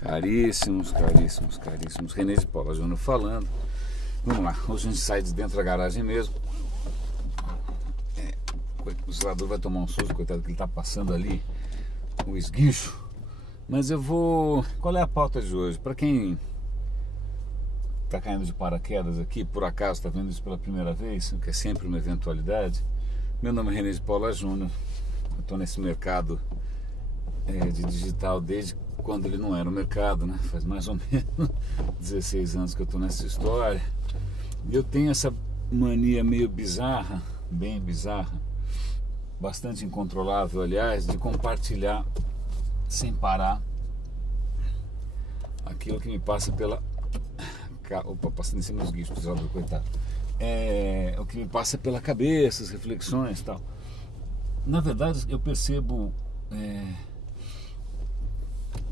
Caríssimos, caríssimos, caríssimos, René de Paula Júnior falando. Vamos lá, hoje a gente sai de dentro da garagem mesmo. O zelador vai tomar um susto, coitado, que ele tá passando ali o esguicho. Mas eu vou... Qual é a pauta de hoje? Para quem tá caindo de paraquedas aqui, por acaso está vendo isso pela primeira vez, que é sempre uma eventualidade. Meu nome é René de Paula Júnior. Eu estou nesse mercado de digital desde quando ele não era um mercado, né? Faz mais ou menos 16 anos que eu estou nessa história. E eu tenho essa mania meio bizarra, bem bizarra, bastante incontrolável, aliás, de compartilhar sem parar aquilo que me passa pela... Opa, passando em cima dos guichos, coitado. O que me passa pela cabeça, as reflexões e tal. Na verdade, eu percebo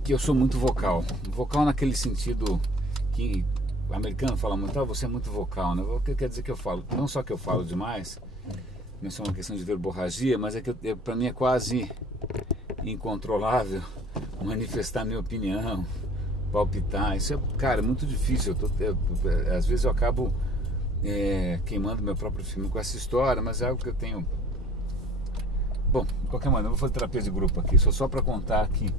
que eu sou muito vocal. Vocal naquele sentido que o americano fala muito, você é muito vocal, né? O que quer dizer que eu falo? Não só que eu falo demais, não é só uma questão de verborragia, mas é que para mim é quase incontrolável manifestar minha opinião, palpitar. Isso é, cara, muito difícil. Às vezes eu acabo queimando meu próprio filme com essa história, mas é algo que eu tenho. Bom, de qualquer maneira, eu vou fazer terapia de grupo aqui, só para contar que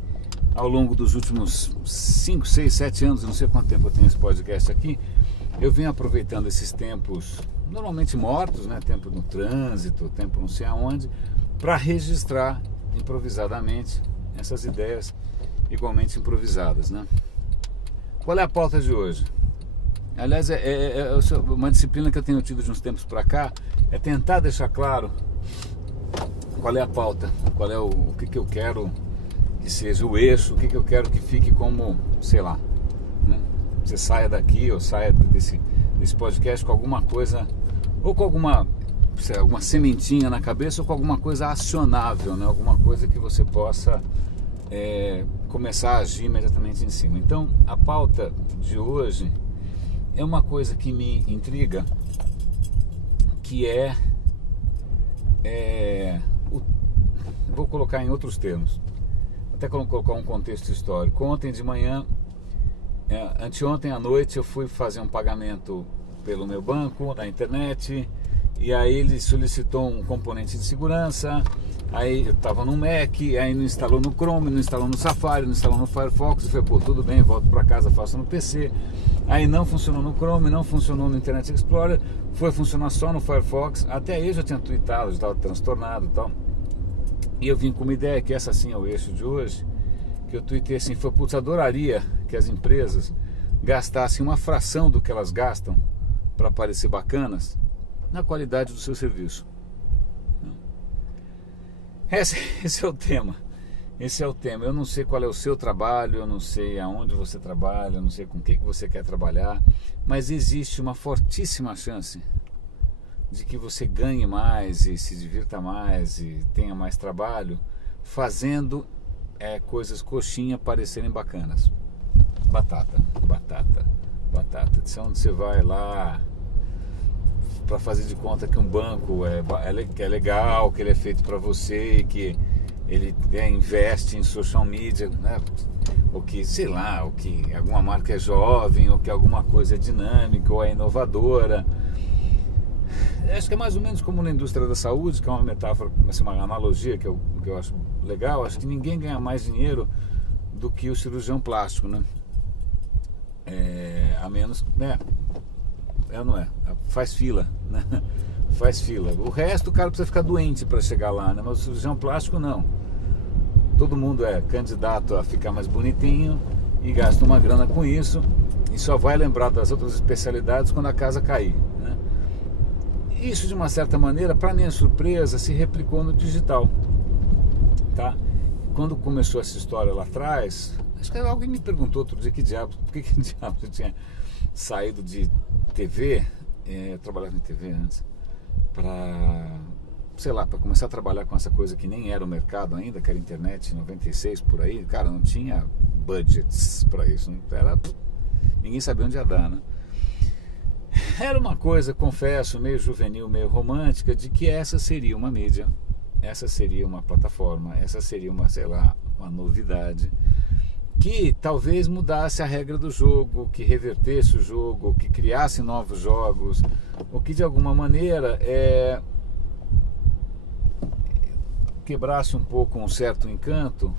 ao longo dos últimos 5, 6, 7 anos, eu não sei quanto tempo eu tenho esse podcast aqui, eu venho aproveitando esses tempos normalmente mortos, né? Tempo no trânsito, tempo não sei aonde, para registrar improvisadamente essas ideias igualmente improvisadas, né? Qual é a pauta de hoje? Aliás, uma disciplina que eu tenho tido de uns tempos para cá, é tentar deixar claro qual é a pauta, qual é o que eu quero que seja o eixo, o que eu quero que fique como, sei lá, né? Você saia daqui ou saia desse podcast com alguma coisa, ou com alguma sementinha na cabeça, ou com alguma coisa acionável, né? Alguma coisa que você possa começar a agir imediatamente em cima. Então, a pauta de hoje é uma coisa que me intriga, que vou colocar em outros termos, até colocar um contexto histórico. Ontem de manhã, anteontem à noite, eu fui fazer um pagamento pelo meu banco, na internet, e aí ele solicitou um componente de segurança. Aí eu estava no Mac, aí não instalou no Chrome, não instalou no Safari, não instalou no Firefox. Eu falei, tudo bem, volto para casa, faço no PC. Aí não funcionou no Chrome, não funcionou no Internet Explorer, foi funcionar só no Firefox. Até aí eu já tinha tweetado, já estava transtornado e tal. E eu vim com uma ideia, que essa sim é o eixo de hoje, que eu tuitei assim, adoraria que as empresas gastassem uma fração do que elas gastam para parecer bacanas na qualidade do seu serviço. Esse é o tema. Esse é o tema. Eu não sei qual é o seu trabalho, eu não sei aonde você trabalha, eu não sei com o que você quer trabalhar, mas existe uma fortíssima chance de que você ganhe mais e se divirta mais e tenha mais trabalho fazendo coisas coxinha parecerem bacanas. Batata. Isso é onde você vai lá para fazer de conta que um banco é legal, que ele é feito para você, que ele investe em social media, né? Ou que, sei lá, ou que alguma marca é jovem, ou que alguma coisa é dinâmica, ou é inovadora. Acho que é mais ou menos como na indústria da saúde, que é uma metáfora, uma analogia que eu acho legal. Acho que ninguém ganha mais dinheiro do que o cirurgião plástico, né? A menos, né? Não é? Faz fila, né? Faz fila. O resto o cara precisa ficar doente para chegar lá, né? Mas o cirurgião plástico não. Todo mundo é candidato a ficar mais bonitinho e gasta uma grana com isso e só vai lembrar das outras especialidades quando a casa cair, né? Isso, de uma certa maneira, para minha surpresa, se replicou no digital, tá? Quando começou essa história lá atrás, acho que alguém me perguntou outro dia por que diabos eu tinha saído de TV, eu trabalhava em TV antes, para começar a trabalhar com essa coisa que nem era o mercado ainda, que era internet, 96 por aí. Cara, não tinha budgets para isso, ninguém sabia onde ia dar, né? Era uma coisa, confesso, meio juvenil, meio romântica, de que essa seria uma mídia, essa seria uma plataforma, essa seria uma, sei lá, uma novidade que talvez mudasse a regra do jogo, que revertesse o jogo, que criasse novos jogos, ou que de alguma maneira quebrasse um pouco um certo encanto,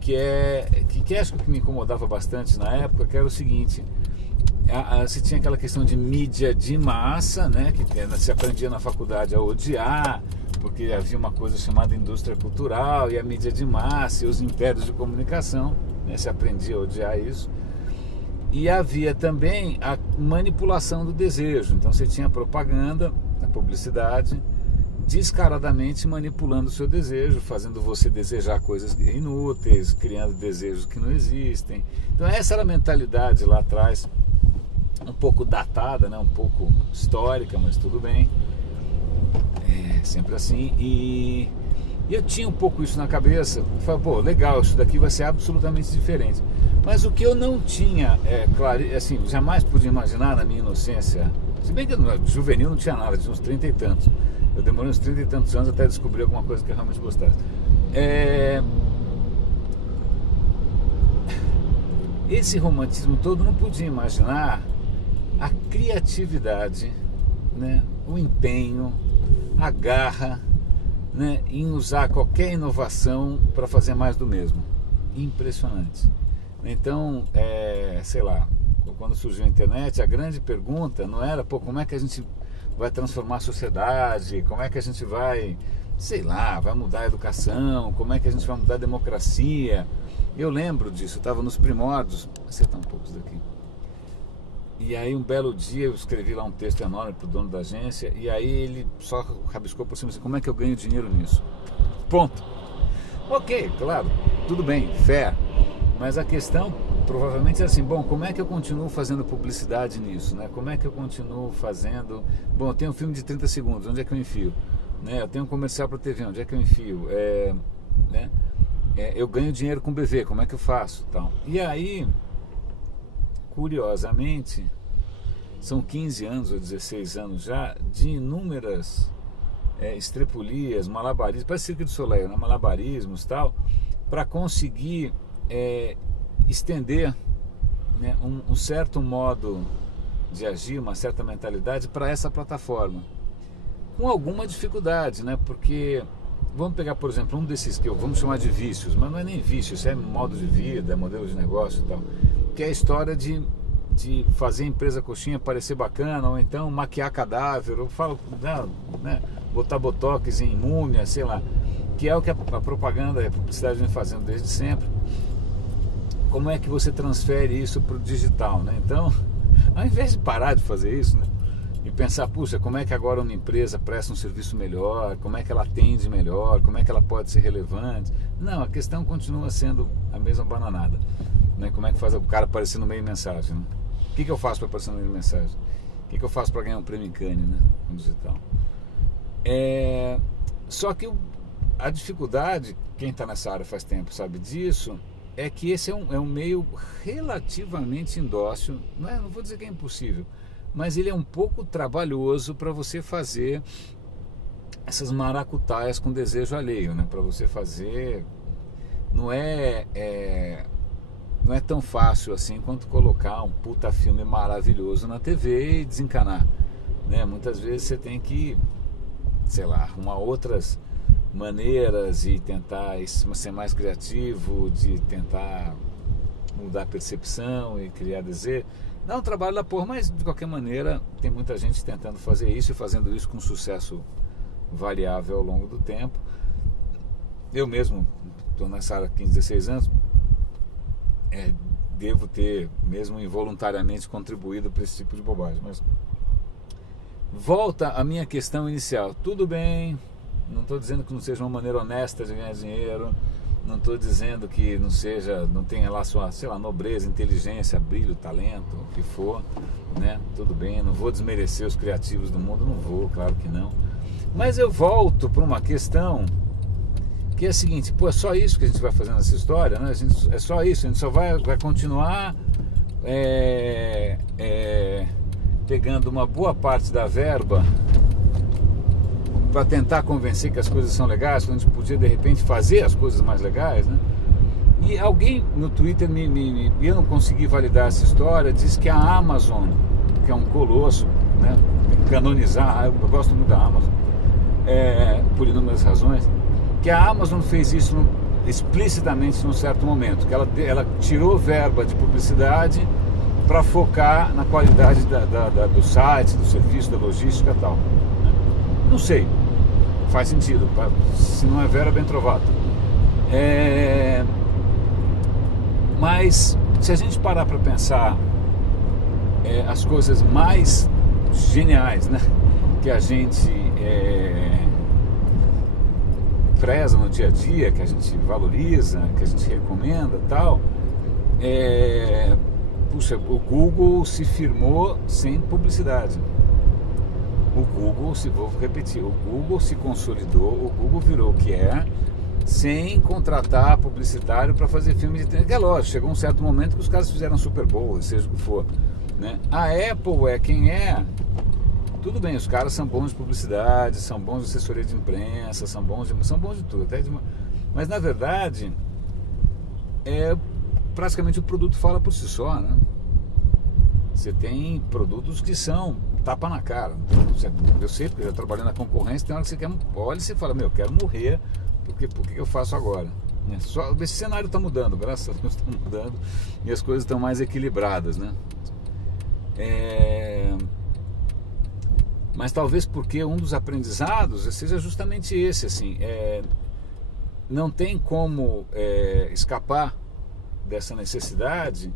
que acho que me incomodava bastante na época, que era o seguinte: você tinha aquela questão de mídia de massa, né, que se aprendia na faculdade a odiar, porque havia uma coisa chamada indústria cultural e a mídia de massa e os impérios de comunicação, né, se aprendia a odiar isso. E havia também a manipulação do desejo. Então você tinha a propaganda, a publicidade, descaradamente manipulando o seu desejo, fazendo você desejar coisas inúteis, criando desejos que não existem. Então essa era a mentalidade lá atrás, um pouco datada, né? Um pouco histórica, mas tudo bem, sempre assim. E eu tinha um pouco isso na cabeça. Falei, pô, legal, isso daqui vai ser absolutamente diferente. Mas o que eu não tinha, claro, assim, jamais podia imaginar na minha inocência, se bem que juvenil não tinha nada, tinha uns 30 e tantos. Eu demorei uns 30 e tantos anos até descobrir alguma coisa que eu realmente gostasse. Esse romantismo todo, não podia imaginar a criatividade, né, o empenho, a garra, né, em usar qualquer inovação para fazer mais do mesmo. Impressionante. Então, sei lá, quando surgiu a internet, a grande pergunta não era, pô, como é que a gente vai transformar a sociedade, como é que a gente vai, sei lá, vai mudar a educação, como é que a gente vai mudar a democracia. Eu lembro disso, eu estava nos primórdios, vou acertar um pouco isso daqui. E aí um belo dia eu escrevi lá um texto enorme para o dono da agência, e aí ele só rabiscou por cima assim: como é que eu ganho dinheiro nisso? Ponto. Ok, claro, tudo bem, fé. Mas a questão provavelmente é assim: bom, como é que eu continuo fazendo publicidade nisso, né? Como é que eu continuo fazendo? Bom, eu tenho um filme de 30 segundos, onde é que eu enfio? Né? Eu tenho um comercial para TV, onde é que eu enfio? Né? Eu ganho dinheiro com BV, como é que eu faço? Tal. E aí, curiosamente, são 15 anos ou 16 anos já de inúmeras estrepulias, malabarismos, parece Cirque du Soleil, né? Malabarismos e tal, para conseguir estender, né, um certo modo de agir, uma certa mentalidade para essa plataforma, com alguma dificuldade, né? Porque vamos pegar, por exemplo, um desses que vamos chamar de vícios, mas não é nem vício, isso é modo de vida, é modelo de negócio e tal, que é a história de fazer a empresa coxinha parecer bacana, ou então maquiar cadáver, ou né, botar botox em múmia, sei lá, que é o que a propaganda e a publicidade vem fazendo desde sempre. Como é que você transfere isso para o digital, né? Então, ao invés de parar de fazer isso, né, e pensar, puxa, como é que agora uma empresa presta um serviço melhor, como é que ela atende melhor, como é que ela pode ser relevante, não, a questão continua sendo a mesma bananada, né? Como é que faz o cara aparecer no meio de mensagem, né? O que eu faço para aparecer no meio de mensagem? O que eu faço para ganhar um prêmio Cannes, né, no digital? Só que a dificuldade, quem está nessa área faz tempo sabe disso, é que esse é um meio relativamente indócil, não vou dizer que é impossível, mas ele é um pouco trabalhoso para você fazer essas maracutaias com desejo alheio, né? Para você fazer, não é tão fácil assim quanto colocar um puta filme maravilhoso na TV e desencanar, né? Muitas vezes você tem que, sei lá, arrumar outras maneiras e tentar ser mais criativo, de tentar mudar a percepção e criar desejo. Dá um trabalho da porra, mas de qualquer maneira tem muita gente tentando fazer isso e fazendo isso com sucesso variável ao longo do tempo. Eu mesmo estou nessa área há 15, 16 anos, devo ter mesmo involuntariamente contribuído para esse tipo de bobagem, mas volta a minha questão inicial. Tudo bem, não estou dizendo que não seja uma maneira honesta de ganhar dinheiro, não estou dizendo que não tenha lá sua, sei lá, nobreza, inteligência, brilho, talento, o que for, né? Tudo bem, não vou desmerecer os criativos do mundo, não vou, claro que não. Mas eu volto para uma questão que é a seguinte: pô, é só isso que a gente vai fazer nessa história, né? É só isso, a gente só vai continuar pegando uma boa parte da verba para tentar convencer que as coisas são legais, quando a gente podia de repente fazer as coisas mais legais, né? E alguém no Twitter, eu não consegui validar essa história, diz que a Amazon, que é um colosso, né, tem que canonizar, eu gosto muito da Amazon, por inúmeras razões, que a Amazon fez isso explicitamente num certo momento, que ela tirou verba de publicidade para focar na qualidade do site, do serviço, da logística e tal, né? Não sei, faz sentido, se não é vera, bem trovado. Mas se a gente parar para pensar as coisas mais geniais, né, que a gente preza no dia a dia, que a gente valoriza, que a gente recomenda e tal, puxa, o Google se firmou sem publicidade. Vou repetir, o Google se consolidou, o Google virou o que é, sem contratar publicitário para fazer filme de televisão. É lógico, chegou um certo momento que os caras fizeram Super Bowl, seja o que for, né? A Apple é quem é. Tudo bem, os caras são bons de publicidade, são bons de assessoria de imprensa, são bons de tudo. Mas na verdade, praticamente o produto fala por si só, né? Você tem produtos que são tapa na cara. Eu sei, porque eu já trabalhei na concorrência, tem hora que você olha e você fala, meu, eu quero morrer, porque por que eu faço agora? Esse cenário está mudando, graças a Deus está mudando, e as coisas estão mais equilibradas, né? Mas talvez porque um dos aprendizados seja justamente esse, assim, não tem como escapar dessa necessidade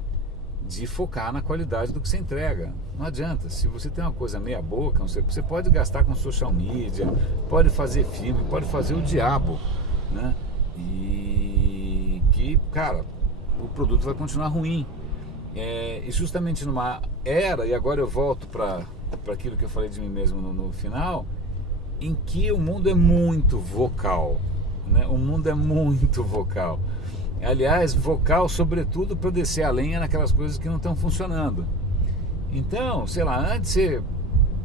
de focar na qualidade do que você entrega. Não adianta, se você tem uma coisa meia boca, você pode gastar com social media, pode fazer filme, pode fazer o diabo, né? E que, cara, o produto vai continuar ruim. E justamente numa era, e agora eu volto para aquilo que eu falei de mim mesmo no final, em que o mundo é muito vocal, né? O mundo é muito vocal. Aliás, vocal sobretudo para descer a lenha naquelas coisas que não estão funcionando. Então, sei lá, antes você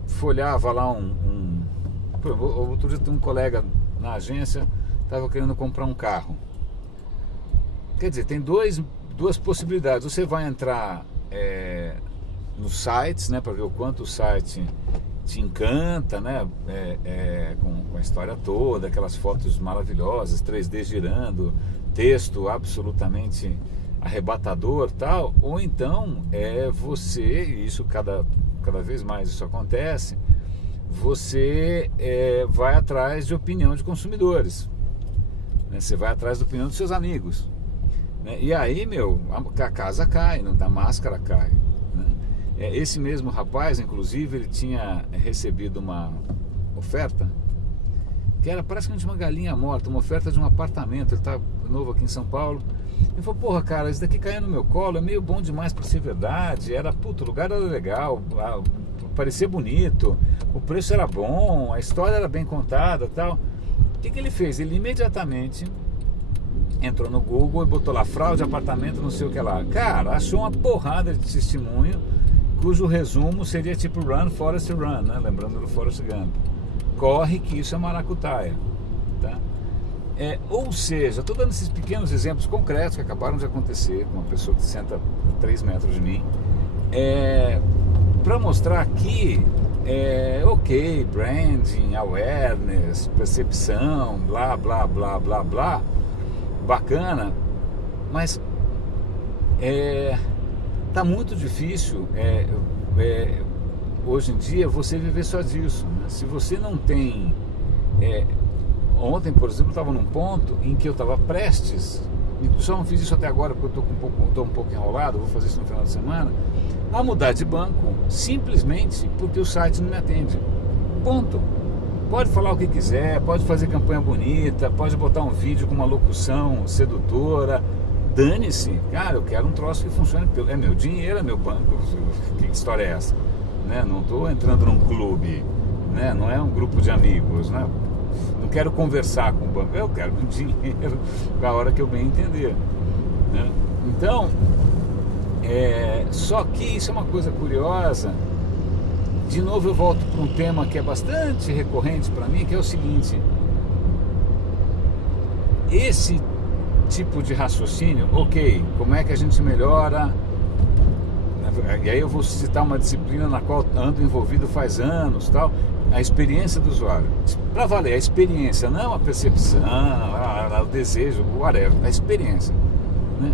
folhava lá outro dia tem um colega na agência, estava querendo comprar um carro. Quer dizer, tem duas possibilidades. Você vai entrar nos sites, né, para ver o quanto o site te encanta, né, com a história toda, aquelas fotos maravilhosas, 3D girando, texto absolutamente arrebatador, tal. Ou então você, e isso cada vez mais isso acontece, você vai atrás de opinião de consumidores, né? Você vai atrás da opinião dos seus amigos, né? E aí, meu, a casa cai, a máscara cai, né? Esse mesmo rapaz, inclusive, ele tinha recebido uma oferta que era praticamente uma galinha morta, uma oferta de um apartamento. Ele tá novo aqui em São Paulo. Ele falou, porra, cara, isso daqui caiu no meu colo, é meio bom demais para ser verdade. O lugar era legal, parecia bonito, o preço era bom, a história era bem contada, tal. O que ele fez? Ele imediatamente entrou no Google e botou lá fraude, apartamento, não sei o que lá. Cara, achou uma porrada de testemunho cujo resumo seria tipo Run, Forrest, Run, né? Lembrando do Forrest Gump. Corre que isso é maracutaia, tá? Ou seja, estou dando esses pequenos exemplos concretos que acabaram de acontecer com uma pessoa que senta a 3 metros de mim, para mostrar que ok, branding, awareness, percepção, blá, blá, blá, blá, blá, bacana, mas tá muito difícil hoje em dia você viver só disso, né? Se você não tem... Ontem, por exemplo, eu estava num ponto em que eu estava prestes, e só não fiz isso até agora porque eu estou um pouco enrolado, vou fazer isso no final de semana, a mudar de banco, simplesmente porque o site não me atende. Ponto. Pode falar o que quiser, pode fazer campanha bonita, pode botar um vídeo com uma locução sedutora, dane-se. Cara, eu quero um troço que funcione, é meu dinheiro, é meu banco. Que história é essa? Né? Não estou entrando num clube, né? Não é um grupo de amigos, né? Não quero conversar com o banco, eu quero dinheiro a hora que eu bem entender, né? Então, só que isso é uma coisa curiosa. De novo eu volto para um tema que é bastante recorrente para mim, que é o seguinte: esse tipo de raciocínio, ok, como é que a gente melhora? E aí eu vou citar uma disciplina na qual ando envolvido faz anos, tal, a experiência do usuário. Para valer, a experiência, não a percepção, o desejo, o whatever, a experiência, né?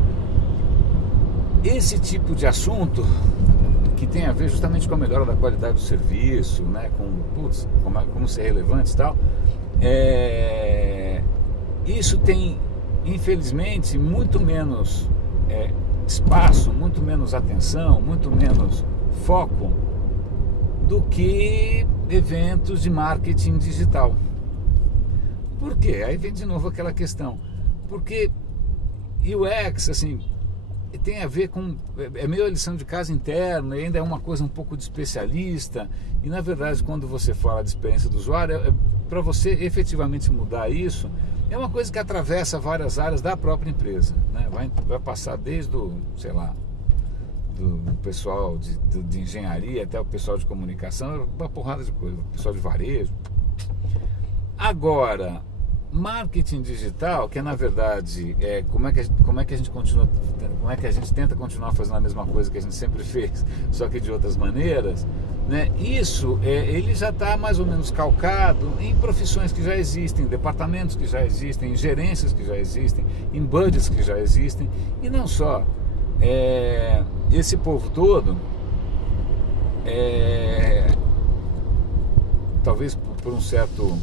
Esse tipo de assunto que tem a ver justamente com a melhora da qualidade do serviço, né? Como ser relevante e tal, isso tem, infelizmente, muito menos espaço, muito menos atenção, muito menos foco do que eventos de marketing digital. Por quê? Aí vem de novo aquela questão. Porque UX, assim, tem a ver com... É meio a lição de casa interna, ainda é uma coisa um pouco de especialista. E, na verdade, quando você fala de experiência do usuário, para você efetivamente mudar isso, é uma coisa que atravessa várias áreas da própria empresa, né? Vai passar desde o, sei lá, do pessoal de engenharia até o pessoal de comunicação, uma porrada de coisa, o pessoal de varejo. Agora, marketing digital, que é, na verdade, como é que a gente continua, como é que a gente tenta continuar fazendo a mesma coisa que a gente sempre fez, só que de outras maneiras, né? Isso, ele já está mais ou menos calcado em profissões que já existem, departamentos que já existem, em gerências que já existem, em budgets que já existem, e não só. Esse povo todo, talvez por um certo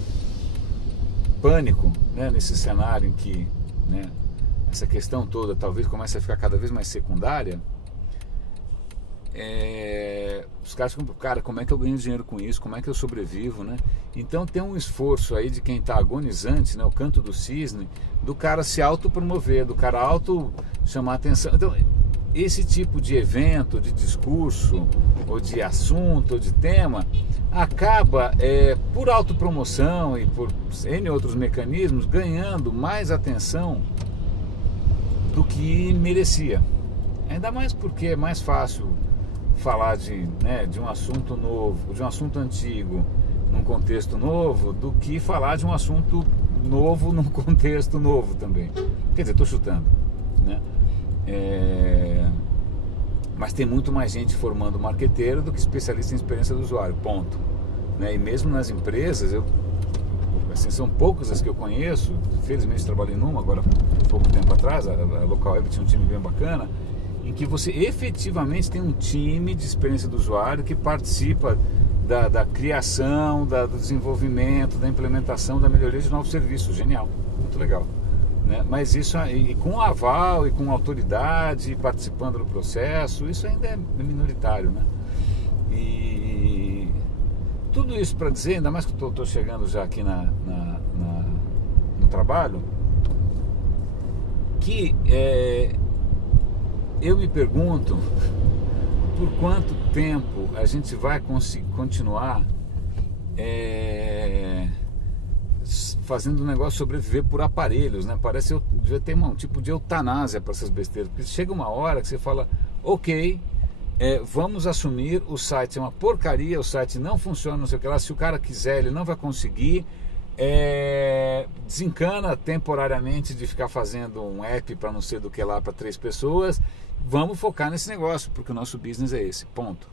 pânico, né, nesse cenário em que, né, essa questão toda talvez comece a ficar cada vez mais secundária, os caras ficam, cara, como é que eu ganho dinheiro com isso, como é que eu sobrevivo, né? Então tem um esforço aí de quem está agonizante, né, o canto do cisne, do cara se autopromover, do cara auto chamar atenção. Então esse tipo de evento, de discurso, ou de assunto, ou de tema, acaba, por autopromoção e por N outros mecanismos, ganhando mais atenção do que merecia. Ainda mais porque é mais fácil falar de um assunto novo, de um assunto antigo num contexto novo, do que falar de um assunto novo num contexto novo também. Quer dizer, estou chutando, né? Mas tem muito mais gente formando marqueteiro do que especialista em experiência do usuário, ponto, né? E mesmo nas empresas, assim, são poucas as que eu conheço, felizmente trabalhei numa agora pouco tempo atrás, a Local Web tinha um time bem bacana, em que você efetivamente tem um time de experiência do usuário que participa da criação, do desenvolvimento, da implementação, da melhoria de novos serviços. Genial, muito legal, né? Mas isso, e com aval e com autoridade, participando do processo, isso ainda é minoritário, né? E tudo isso para dizer, ainda mais que eu estou chegando já aqui no trabalho, que eu me pergunto por quanto tempo a gente vai continuar fazendo o negócio sobreviver por aparelhos, né? Parece que devia ter um tipo de eutanásia para essas besteiras, porque chega uma hora que você fala, ok, vamos assumir, o site é uma porcaria, o site não funciona, não sei o que lá, se o cara quiser ele não vai conseguir, desencana temporariamente de ficar fazendo um app para não sei do que lá para 3 pessoas, vamos focar nesse negócio, porque o nosso business é esse, ponto.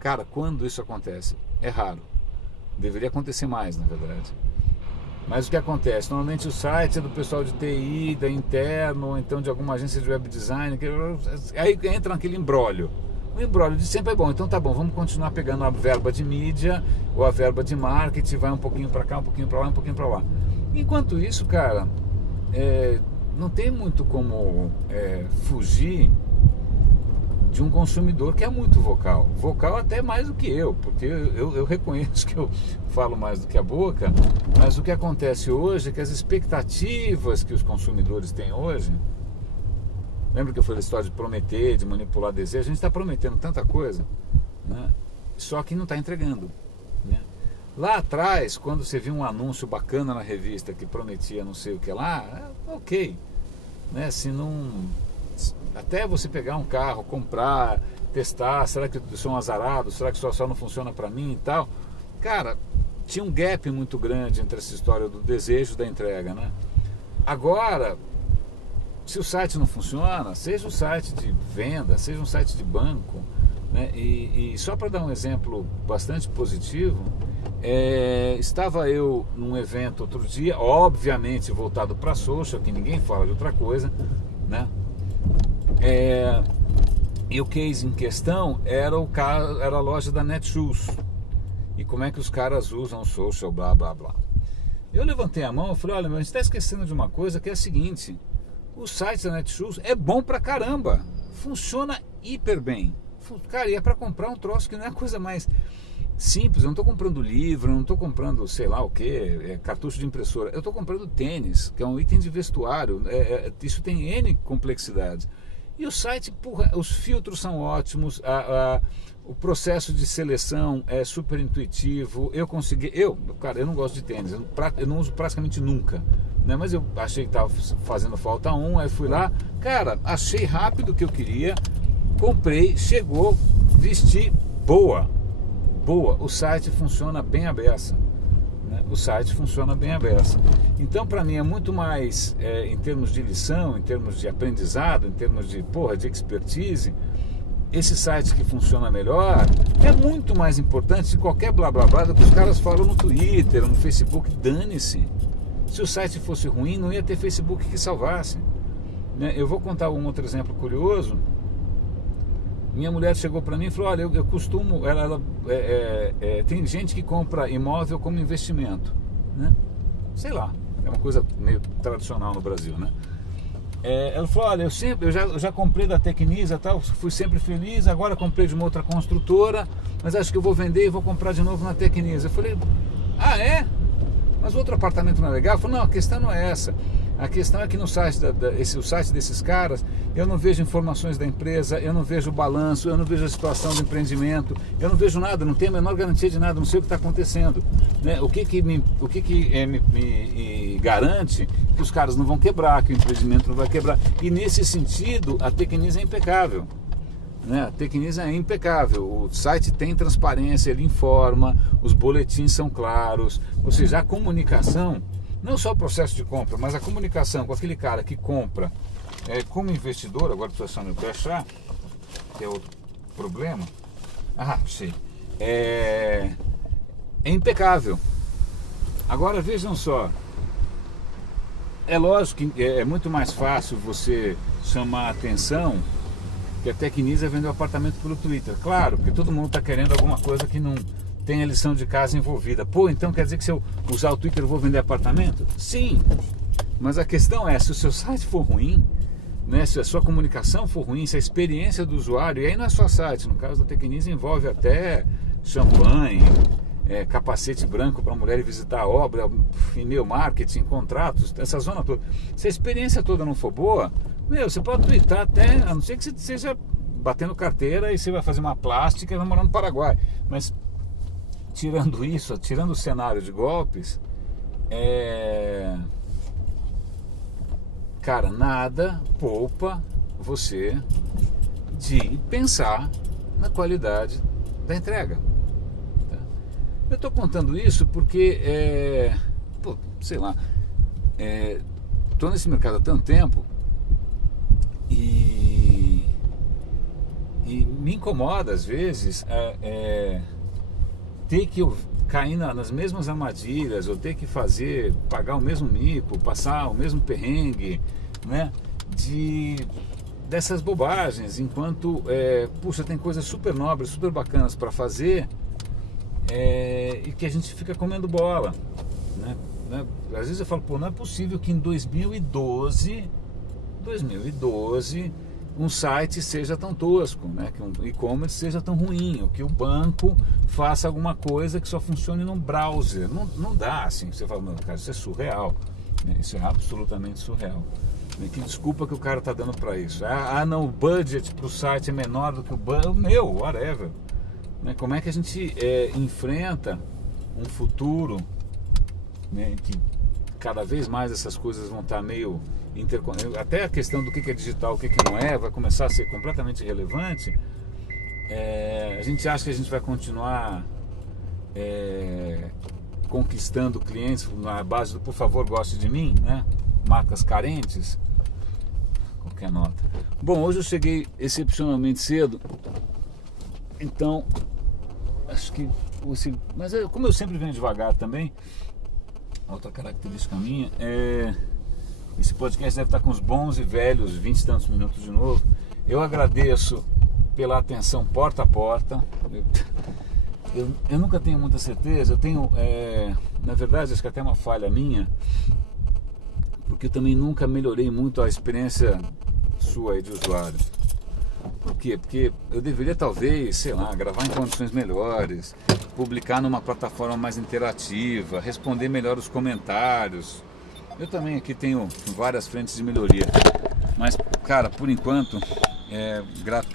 Cara, quando isso acontece? É raro, deveria acontecer mais, na verdade. Mas o que acontece? Normalmente o site é do pessoal de TI, da interno, ou então de alguma agência de web design, aí entra naquele imbróglio. O imbróglio de sempre é bom, então tá bom, vamos continuar pegando a verba de mídia ou a verba de marketing, vai um pouquinho para cá, um pouquinho para lá, um pouquinho para lá. Enquanto isso, cara, não tem muito como fugir de um consumidor que é muito vocal até mais do que eu, porque eu reconheço que eu falo mais do que a boca, mas o que acontece hoje é que as expectativas que os consumidores têm hoje, lembra que eu falei a história de prometer, de manipular desejo, a gente está prometendo tanta coisa, né? Só que não está entregando, né? Lá atrás, quando você viu um anúncio bacana na revista que prometia não sei o que lá, ok, né? Se não... Até você pegar um carro, comprar, testar, será que eu sou um azarado, será que só não funciona para mim e tal, cara, tinha um gap muito grande entre essa história do desejo e da entrega, né? Agora se o site não funciona, seja um site de venda, seja um site de banco, né? E só para dar um exemplo bastante positivo, estava eu num evento outro dia, obviamente voltado para social, que ninguém fala de outra coisa, né? E o case em questão era a loja da Netshoes, e como é que os caras usam o social, blá blá blá. Eu levantei a mão e falei, olha, mas a gente está esquecendo de uma coisa, que é a seguinte: o site da Netshoes é bom pra caramba, funciona hiper bem. Cara, e é pra comprar um troço que não é a coisa mais simples. Eu não estou comprando livro, eu não estou comprando sei lá o que, cartucho de impressora. Eu estou comprando tênis, que é um item de vestuário. Isso tem N complexidades. E o site, porra, os filtros são ótimos, o processo de seleção é super intuitivo. Cara, eu não gosto de tênis, eu não uso praticamente nunca, né? Mas eu achei que estava fazendo falta aí fui lá, cara, achei rápido o que eu queria, comprei, chegou, vesti, boa, o site funciona bem a beça, né? O site funciona bem a beça. Então, para mim é muito mais, em termos de lição, em termos de aprendizado, em termos de expertise, esse site que funciona melhor é muito mais importante de qualquer blá blá blá do que os caras falam no Twitter, no Facebook. Dane-se. Se o site fosse ruim, não ia ter Facebook que salvasse, né? Eu vou contar um outro exemplo curioso. Minha mulher chegou para mim e falou, olha, eu costumo... tem gente que compra imóvel como investimento, né? Sei lá, é uma coisa meio tradicional no Brasil, né? Ela falou, olha, eu já comprei da Tecnisa, tal, fui sempre feliz, agora comprei de uma outra construtora, mas acho que eu vou vender e vou comprar de novo na Tecnisa. Eu falei, ah, é? Mas o outro apartamento não é legal? Eu falei, não, a questão não é essa. A questão é que no site, o site desses caras, eu não vejo informações da empresa, eu não vejo o balanço, eu não vejo a situação do empreendimento, eu não vejo nada, não tenho a menor garantia de nada, não sei o que está acontecendo, né? O que me garante que os caras não vão quebrar, que o empreendimento não vai quebrar? E nesse sentido, a Tecnisa é impecável, né? A Tecnisa é impecável, o site tem transparência, ele informa, os boletins são claros, ou seja, a comunicação, não só o processo de compra, mas a comunicação com aquele cara que compra como investidor. Agora estou achando o que achar, que é outro problema. Ah, sei. É impecável. Agora vejam só, é lógico que é muito mais fácil você chamar a atenção que a Tecnisa vendeu apartamento pelo Twitter. Claro, porque todo mundo está querendo alguma coisa que não tem a lição de casa envolvida. Pô, então quer dizer que se eu usar o Twitter eu vou vender apartamento? Sim, mas a questão é, se o seu site for ruim, né, se a sua comunicação for ruim, se a experiência do usuário, e aí não é só site, no caso da Tecnisa envolve até champanhe, capacete branco para a mulher ir visitar a obra, e-mail marketing, contratos, essa zona toda. Se a experiência toda não for boa, você pode twittar até, a não ser que você esteja batendo carteira e você vai fazer uma plástica e vai morar no Paraguai, mas tirando isso, tirando o cenário de golpes, cara, nada poupa você de pensar na qualidade da entrega, tá? Eu estou contando isso porque, sei lá, estou nesse mercado há tanto tempo e me incomoda às vezes ter que cair nas mesmas armadilhas, ou ter que pagar o mesmo mico, passar o mesmo perrengue, né? Dessas bobagens, enquanto puxa, tem coisas super nobres, super bacanas para fazer, e que a gente fica comendo bola, né? Às vezes eu falo, pô, não é possível que em 2012 um site seja tão tosco, né? Que um e-commerce seja tão ruim, ou que o banco faça alguma coisa que só funcione no browser. Não dá assim. Você fala, não, cara, isso é surreal, né? Isso é absolutamente surreal. Que desculpa que o cara está dando para isso? Não, o budget para o site é menor do que o budget. Whatever, né? Como é que a gente enfrenta um futuro, né, que cada vez mais essas coisas vão estar meio até a questão do que é digital, o que não é, vai começar a ser completamente irrelevante. A gente acha que a gente vai continuar conquistando clientes na base do por favor goste de mim, né? Marcas carentes. qualquer nota. Bom, hoje eu cheguei excepcionalmente cedo, então acho que mas como eu sempre venho devagar também, outra característica minha é esse podcast deve estar com uns bons e velhos 20 e tantos minutos de novo. Eu agradeço pela atenção porta a porta. Eu nunca tenho muita certeza. Eu tenho, na verdade, acho que até uma falha minha, porque eu também nunca melhorei muito a experiência sua aí de usuário. Por quê? Porque eu deveria talvez, sei lá, gravar em condições melhores, publicar numa plataforma mais interativa, responder melhor os comentários. Eu também aqui tenho várias frentes de melhoria, mas cara, por enquanto, grato